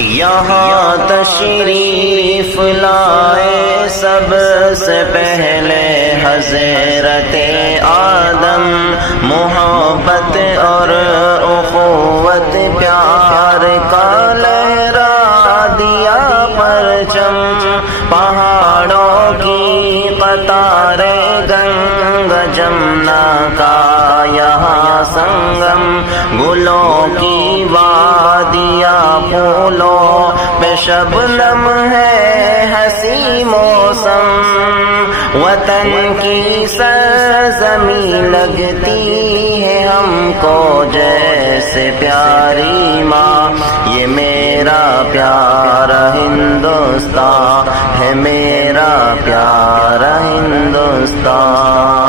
یہاں تشریف لائے سب سے پہلے حضرت آدم، محبت اور اخوت پیار کا لہرا دیا پرچم، پہاڑوں کی قطاریں گنگ جمنا کا یہاں سنگم، گلوں کی وادیاں پھولوں پہ شبنم ہے ہنسی موسم، وطن کی سرزمین لگتی ہے ہم کو جیسے پیاری ماں، یہ میرا پیارا ہندوستان ہے، میرا پیارا ہندوستان۔